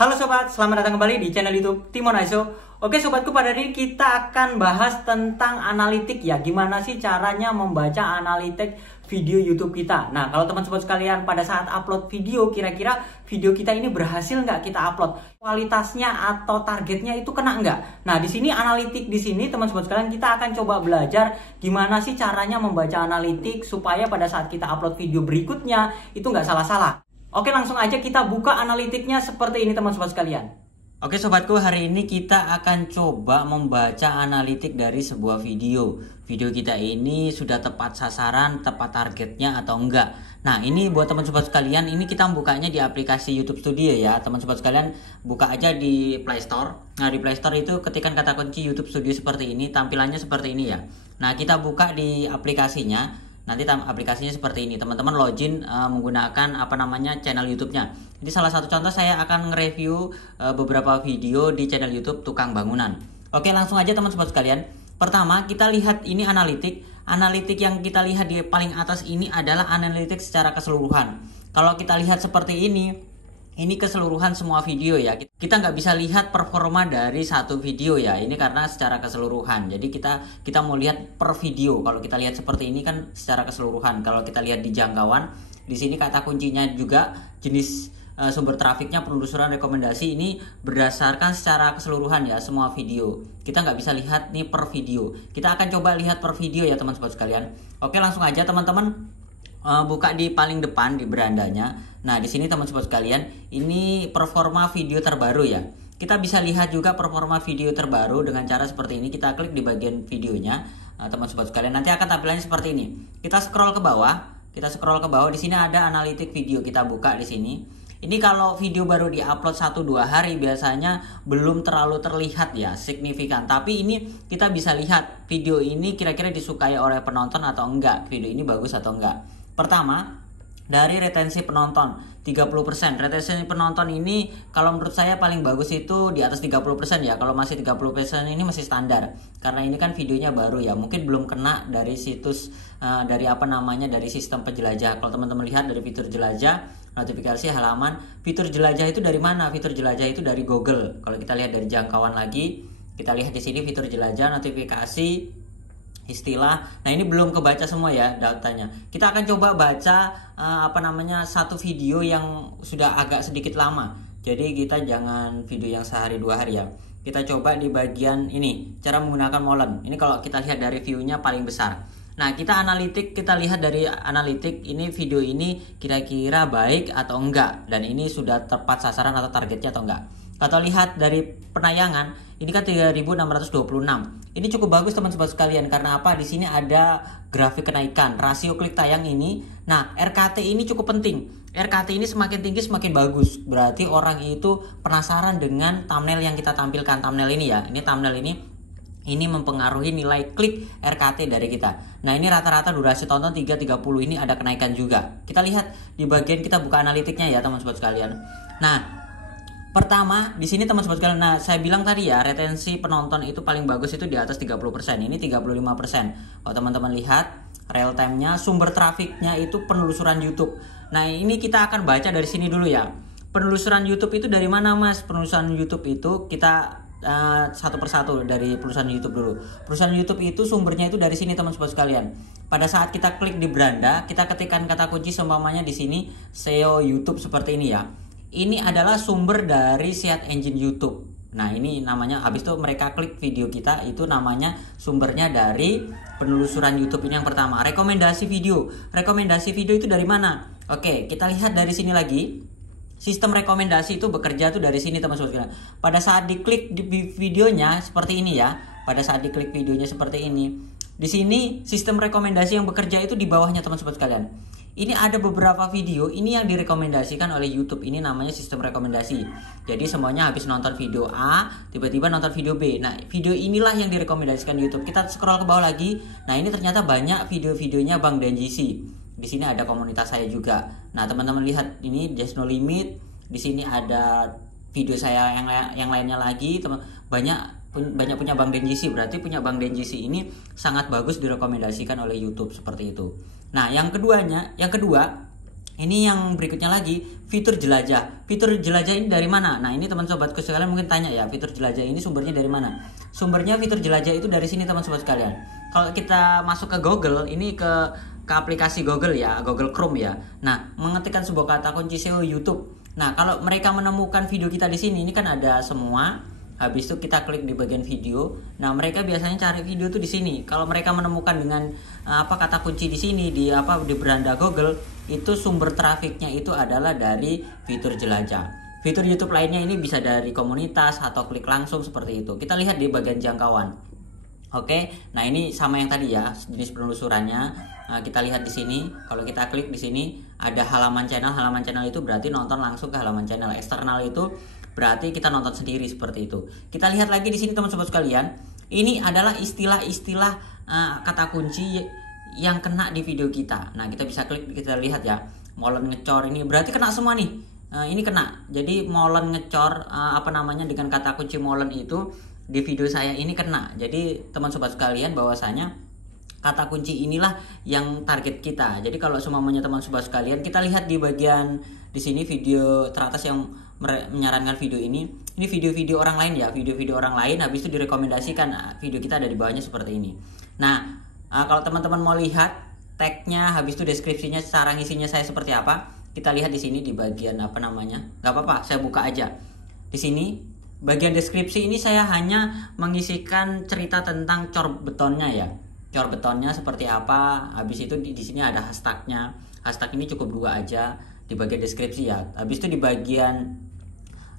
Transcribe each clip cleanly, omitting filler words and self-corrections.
Halo sobat, selamat datang kembali di channel YouTube Timon ISO. Oke sobatku, pada hari ini kita akan bahas tentang analitik ya. Gimana sih caranya membaca analitik video YouTube kita. Nah, kalau teman-teman sekalian pada saat upload video, kira-kira video kita ini berhasil nggak kita upload? Kualitasnya atau targetnya itu kena nggak? Nah, di sini analitik di sini teman-teman sekalian kita akan coba belajar gimana sih caranya membaca analitik supaya pada saat kita upload video berikutnya itu nggak salah-salah. Oke, langsung aja kita buka analitiknya seperti ini teman-teman sekalian. Oke sobatku, hari ini kita akan coba membaca analitik dari sebuah video. Video kita ini sudah tepat sasaran, tepat targetnya atau enggak. Nah, ini buat teman-teman sekalian, ini kita bukanya di aplikasi YouTube Studio ya. Teman-teman sekalian buka aja di Play Store. Nah, di Play Store itu ketikkan kata kunci YouTube Studio seperti ini, tampilannya seperti ini ya. Nah, kita buka di aplikasinya. Nanti aplikasinya seperti ini, teman-teman login menggunakan channel YouTube-nya. Jadi salah satu contoh saya akan nge-review beberapa video di channel YouTube Tukang Bangunan. Oke, langsung aja teman-teman sekalian. Pertama kita lihat ini analitik. Analitik yang kita lihat di paling atas ini adalah analitik secara keseluruhan. Kalau kita lihat seperti ini keseluruhan semua video ya. Kita nggak bisa lihat performa dari satu video ya. Ini karena secara keseluruhan. Jadi kita mau lihat per video. Kalau kita lihat seperti ini kan secara keseluruhan. Kalau kita lihat di jangkauan, di sini kata kuncinya juga jenis sumber trafiknya, penelusuran, rekomendasi, ini berdasarkan secara keseluruhan ya semua video. Kita nggak bisa lihat nih per video. Kita akan coba lihat per video ya teman-teman sekalian. Oke, langsung aja teman-teman. Buka di paling depan di berandanya. Nah, di sini teman-teman sekalian, ini performa video terbaru ya. Kita bisa lihat juga performa video terbaru dengan cara seperti ini. Kita klik di bagian videonya, teman-teman sekalian. Nanti akan tampilannya seperti ini. Kita scroll ke bawah. Di sini ada analitik video. Kita buka di sini. Ini kalau video baru di-upload 1-2 hari biasanya belum terlalu terlihat ya signifikan. Tapi ini kita bisa lihat video ini kira-kira disukai oleh penonton atau enggak. Video ini bagus atau enggak. Pertama, dari retensi penonton 30%. Retensi penonton ini kalau menurut saya paling bagus itu di atas 30% ya. Kalau masih 30% ini masih standar. Karena ini kan videonya baru ya. Mungkin belum kena dari situs dari sistem penjelajah. Kalau teman-teman lihat dari fitur jelajah, notifikasi halaman, fitur jelajah itu dari mana? Fitur jelajah itu dari Google. Kalau kita lihat dari jangkauan lagi, kita lihat di sini fitur jelajah, notifikasi, istilah. Nah, ini belum kebaca semua ya datanya. Kita akan coba baca satu video yang sudah agak sedikit lama. Jadi kita jangan video yang sehari 2 hari ya. Kita coba di bagian ini, cara menggunakan molen. Ini kalau kita lihat dari view-nya paling besar. Nah, kita lihat dari analitik ini video ini kira-kira baik atau enggak, dan ini sudah tepat sasaran atau targetnya atau enggak. Kalau lihat dari penayangan, ini kan 3626. Ini cukup bagus teman-teman sekalian, karena apa? Di sini ada grafik kenaikan rasio klik tayang ini. Nah, RKT ini cukup penting. RKT ini semakin tinggi semakin bagus. Berarti orang itu penasaran dengan thumbnail yang kita tampilkan. Thumbnail ini ya. Ini thumbnail ini mempengaruhi nilai klik RKT dari kita. Nah, ini rata-rata durasi tonton 3:30 ini ada kenaikan juga. Kita lihat di bagian kita buka analitiknya ya teman-teman sekalian. Nah, pertama di sini teman-teman sekalian, nah saya bilang tadi ya retensi penonton itu paling bagus itu di atas 30%. Ini 35%. Kalau teman-teman lihat real time-nya, sumber trafiknya itu penelusuran YouTube. Nah, ini kita akan baca dari sini dulu ya. Penelusuran YouTube itu dari mana, Mas? Penelusuran YouTube itu kita satu persatu dari perusahaan YouTube dulu. Perusahaan YouTube itu sumbernya itu dari sini teman-teman sekalian. Pada saat kita klik di beranda, kita ketikkan kata kunci seumpamanya di sini SEO YouTube seperti ini ya. Ini adalah sumber dari search engine YouTube. Nah, ini namanya, habis itu mereka klik video kita, itu namanya sumbernya dari penelusuran YouTube. Ini yang pertama. Rekomendasi video. Rekomendasi video itu dari mana? Oke, kita lihat dari sini lagi. Sistem rekomendasi itu bekerja tuh dari sini teman-teman. Pada saat diklik di videonya seperti ini ya. Pada saat diklik videonya seperti ini. Di sini sistem rekomendasi yang bekerja itu di bawahnya teman-teman sekalian. Ini ada beberapa video ini yang direkomendasikan oleh YouTube. Ini namanya sistem rekomendasi. Jadi semuanya habis nonton video A, tiba-tiba nonton video B. Nah, video inilah yang direkomendasikan YouTube. Kita scroll ke bawah lagi. Nah, ini ternyata banyak video-videonya Bang Denjisi. Di sini ada komunitas saya juga. Nah, teman-teman lihat ini Just No Limit. Di sini ada video saya yang lainnya lagi. Banyak punya Bang Denjisi. Berarti punya Bang Denjisi ini sangat bagus direkomendasikan oleh YouTube seperti itu. Nah, yang kedua Ini yang berikutnya lagi, fitur jelajah. Fitur jelajah ini dari mana? Nah, ini teman sobatku sekalian mungkin tanya ya, fitur jelajah ini sumbernya dari mana? Sumbernya fitur jelajah itu dari sini teman sobat sekalian. Kalau kita masuk ke Google, ini ke aplikasi Google ya, Google Chrome ya. Nah, mengetikkan sebuah kata kunci SEO YouTube. Nah, kalau mereka menemukan video kita di sini, ini kan ada semua. Habis itu kita klik di bagian video. Nah, mereka biasanya cari video tuh di sini. Kalau mereka menemukan dengan kata kunci di sini di beranda Google, itu sumber trafiknya itu adalah dari fitur jelajah. Fitur YouTube lainnya ini bisa dari komunitas atau klik langsung seperti itu. Kita lihat di bagian jangkauan. Oke, nah ini sama yang tadi ya, jenis penelusurannya. Kita lihat di sini. Kalau kita klik di sini ada halaman channel. Halaman channel itu berarti nonton langsung ke halaman channel. Eksternal itu berarti kita nonton sendiri seperti itu. Kita lihat lagi di sini teman sobat sekalian. Ini adalah istilah-istilah kata kunci yang kena di video kita. Nah, kita bisa klik, kita lihat ya. Molen ngecor ini berarti kena semua nih. Ini kena. Jadi molen ngecor dengan kata kunci molen itu di video saya ini kena. Jadi teman sobat sekalian bahwasanya kata kunci inilah yang target kita. Jadi kalau semuanya teman sobat sekalian, kita lihat di bagian di sini video teratas yang menyarankan video ini video-video orang lain ya, video-video orang lain, habis itu direkomendasikan video kita ada di bawahnya seperti ini. Nah, kalau teman-teman mau lihat tagnya, habis itu deskripsinya, cara ngisinya saya seperti apa, kita lihat di sini di bagian nggak apa-apa, saya buka aja. Di sini bagian deskripsi ini saya hanya mengisikan cerita tentang cor betonnya ya, cor betonnya seperti apa. Habis itu di sini ada hashtagnya, hashtag ini cukup 2 aja di bagian deskripsi ya. Habis itu di bagian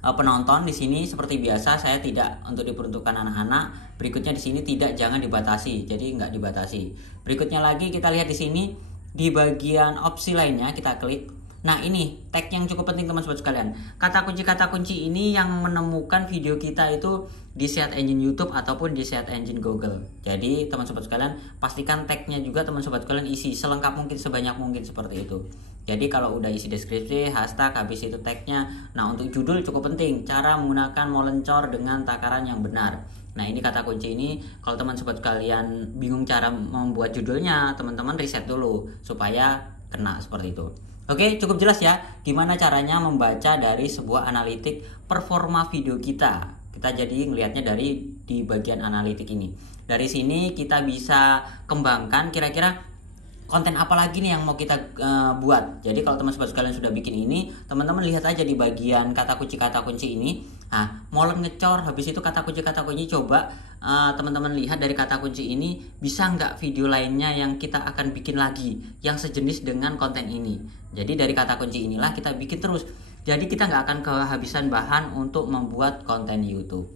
penonton di sini seperti biasa saya tidak untuk diperuntukkan anak-anak. Berikutnya di sini tidak, jangan dibatasi. Jadi nggak dibatasi. Berikutnya lagi kita lihat di sini di bagian opsi lainnya kita klik. Nah, ini tag yang cukup penting teman sobat sekalian. Kata kunci ini yang menemukan video kita itu di search engine YouTube ataupun di search engine Google. Jadi teman sobat sekalian pastikan tagnya juga teman sobat sekalian isi selengkap mungkin, sebanyak mungkin seperti itu. Jadi kalau udah isi deskripsi, hashtag, habis itu tagnya. Nah, untuk judul cukup penting, cara menggunakan molencor dengan takaran yang benar. Nah, ini kata kunci ini kalau teman sobat kalian bingung cara membuat judulnya, teman-teman riset dulu supaya kena seperti itu. Oke, cukup jelas ya gimana caranya membaca dari sebuah analitik performa video kita. Kita jadi ngelihatnya dari di bagian analitik ini. Dari sini kita bisa kembangkan kira-kira konten apa lagi nih yang mau kita buat. Jadi kalau teman-teman sekalian sudah bikin ini, teman-teman lihat aja di bagian kata kunci ini. Nah, molen ngecor, habis itu kata kunci coba teman-teman lihat dari kata kunci ini bisa nggak video lainnya yang kita akan bikin lagi yang sejenis dengan konten ini. Jadi dari kata kunci inilah kita bikin terus. Jadi kita nggak akan kehabisan bahan untuk membuat konten YouTube.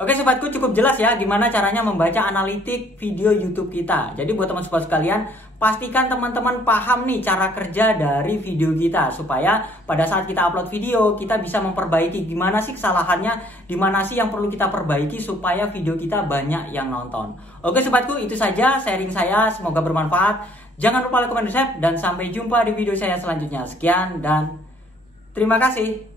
Oke sobatku, cukup jelas ya gimana caranya membaca analitik video YouTube kita. Jadi buat teman-teman sekalian, pastikan teman-teman paham nih cara kerja dari video kita supaya pada saat kita upload video kita bisa memperbaiki gimana sih kesalahannya, dimana sih yang perlu kita perbaiki supaya video kita banyak yang nonton. Oke sobatku, itu saja sharing saya, semoga bermanfaat. Jangan lupa like, comment, dan subscribe, dan sampai jumpa di video saya selanjutnya. Sekian dan terima kasih.